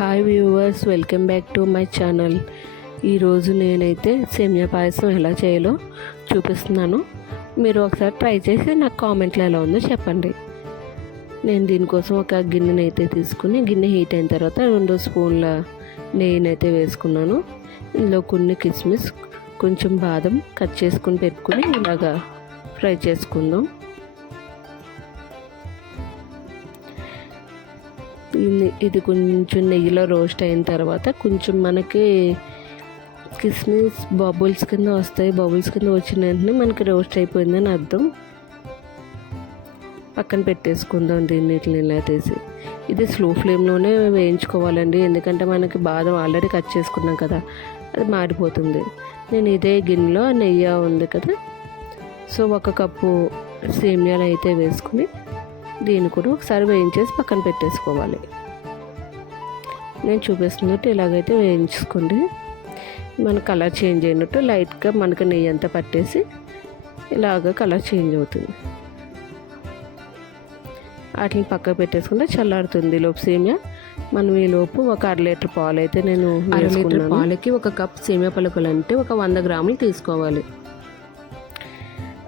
Hi viewers welcome back to my channel ఈరోజు నేనైతే సేమియా పాయసం ఎలా చేయాలో చూపిస్తున్నాను. మీరు ఒకసారి ట్రై చేసి నాకు కామెంట్లో ఎలా ఉందో చెప్పండి. నేను దీనికోసం ఒక గిన్నెని అయితే తీసుకుని గిన్నె హీట్ అయిన తర్వాత రెండు స్పూన్ల నెయ్యినైతే వేసుకున్నాను. ఇందులో కొన్ని కిస్మిస్ కొంచెం బాదం కట్ చేసుకుని పెట్టుకుని ఇలాగా ఫ్రై చేసుకుందాం. ఇది- ఇది కొంచెం నెయ్యిలో రోస్ట్ అయిన తర్వాత కొంచెం మనకి కిస్మిస్ బబుల్స్ కింద వస్తాయి. బబుల్స్ కింద వచ్చిన వెంటనే మనకి రోస్ట్ అయిపోయిందని అర్థం. పక్కన పెట్టేసుకుందాం దీన్ని ఇలా తీసి. ఇది స్లో ఫ్లేమ్లోనే వేయించుకోవాలండి. ఎందుకంటే మనకి బాదం ఆల్రెడీ కట్ చేసుకున్నాం కదా అది మాడిపోతుంది. నేను ఇదే గిన్నెలో నెయ్యి ఉంది కదా. సో ఒక కప్పు సేమియాలు అయితే వేసుకుని దీన్ని కూడా ఒకసారి వేయించేసి పక్కన పెట్టేసుకోవాలి. నేను చూపిస్తున్నట్టు ఇలాగైతే వేయించుకోండి. మన కలర్ చేంజ్ అయినట్టు లైట్గా మనకి నెయ్యి అంతా పట్టేసి ఇలాగ కలర్ చేంజ్ అవుతుంది. వాటిని పక్కకు పెట్టేసుకుంటే చల్లారుతుంది లోపు సేమియా. మనం ఈ లోపు ఒక అర లీటర్ పాలు అయితే నేను అర లీటర్ పాలకి ఒక కప్ సేమియా పలుకులు అంటే ఒక వంద గ్రాములు తీసుకోవాలి.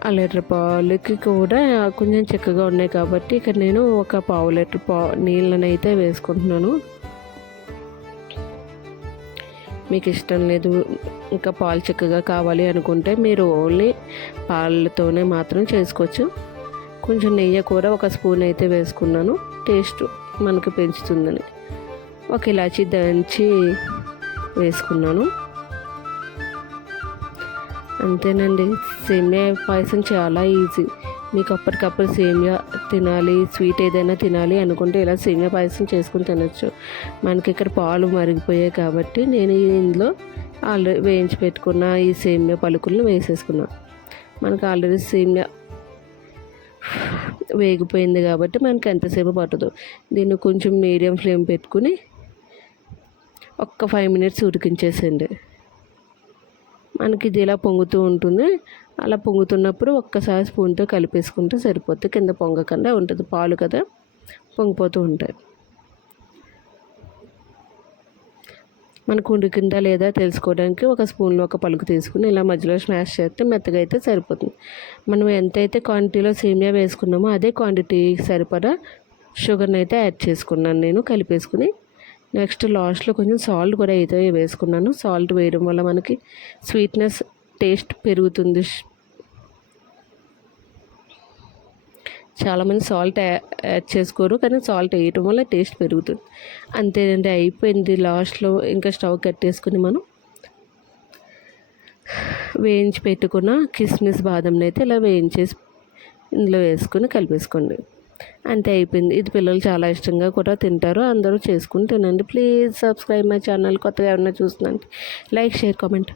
ఆ లీటర్ పాలకి కూడా కొంచెం చిక్కగా ఉన్నాయి కాబట్టి ఇక్కడ నేను ఒక పావు లీటర్ పా నీళ్ళని అయితే వేసుకుంటున్నాను. మీకు ఇష్టం లేదు ఇంకా పాలు చిక్కగా కావాలి అనుకుంటే మీరు ఓన్లీ పాలతోనే మాత్రం చేసుకోవచ్చు. కొంచెం నెయ్యి కూర ఒక స్పూన్ అయితే వేసుకున్నాను టేస్ట్ మనకు పెంచుతుందని. ఒక ఇలాచి దంచి వేసుకున్నాను. అంతేనండి. సేమియా పాయసం చాలా ఈజీ. మీకు అప్పటికప్పుడు సేమియా తినాలి స్వీట్ ఏదైనా తినాలి అనుకుంటే ఇలా సేమియా పాయసం చేసుకుని తినచ్చు. మనకి ఇక్కడ పాలు మరిగిపోయాయి కాబట్టి నేను ఇందులో ఆల్రెడీ వేయించి పెట్టుకున్న ఈ సేమియా పలుకులను వేసేసుకున్నాను మనకు ఆల్రెడీ సేమియా వేగిపోయింది కాబట్టి మనకి ఎంతసేపు పట్టదు. దీన్ని కొంచెం మీడియం ఫ్లేమ్ పెట్టుకుని ఒక్క ఫైవ్ మినిట్స్ ఉడికించేసేయండి. మనకి ఇది ఇలా పొంగుతూ ఉంటుంది. అలా పొంగుతున్నప్పుడు ఒక్కసారి స్పూన్తో కలిపేసుకుంటే సరిపోతుంది కింద పొంగకుండా ఉంటుంది. పాలు కదా పొంగిపోతూ ఉంటాయి. మనకు ఉడికిందా లేదా తెలుసుకోవడానికి ఒక స్పూన్లో ఒక పలుకు తీసుకుని ఇలా మధ్యలో స్మాష్ చేస్తే మెత్తగా అయితే సరిపోతుంది. మనం ఎంతైతే క్వాంటిటీలో సేమియా వేసుకున్నామో అదే క్వాంటిటీ సరిపడా షుగర్ని అయితే యాడ్ చేసుకున్నాను నేను. కలిపేసుకుని నెక్స్ట్ లాస్ట్లో కొంచెం సాల్ట్ కూడా అయితే వేసుకున్నాను. సాల్ట్ వేయడం వల్ల మనకి స్వీట్నెస్ టేస్ట్ పెరుగుతుంది. చాలామంది సాల్ట్ యాడ్ చేసుకోరు కానీ సాల్ట్ వేయటం వల్ల టేస్ట్ పెరుగుతుంది. అంతేనండి అయిపోయింది లాస్ట్లో. ఇంకా స్టవ్ కట్టేసుకుని మనం వేయించి పెట్టుకున్న కిస్మిస్ బాదంని అయితే ఇలా వేయించేసి ఇందులో వేసుకుని కలిపేసుకోండి. అంతే అయిపోయింది. ఇది పిల్లలు చాలా ఇష్టంగా కూడా తింటారు. అందరూ చేసుకుని తినండి. ప్లీజ్ సబ్స్క్రైబ్ మై ఛానల్ కొత్తగా ఎవరైనా చూస్తున్నాను లైక్ షేర్ కామెంట్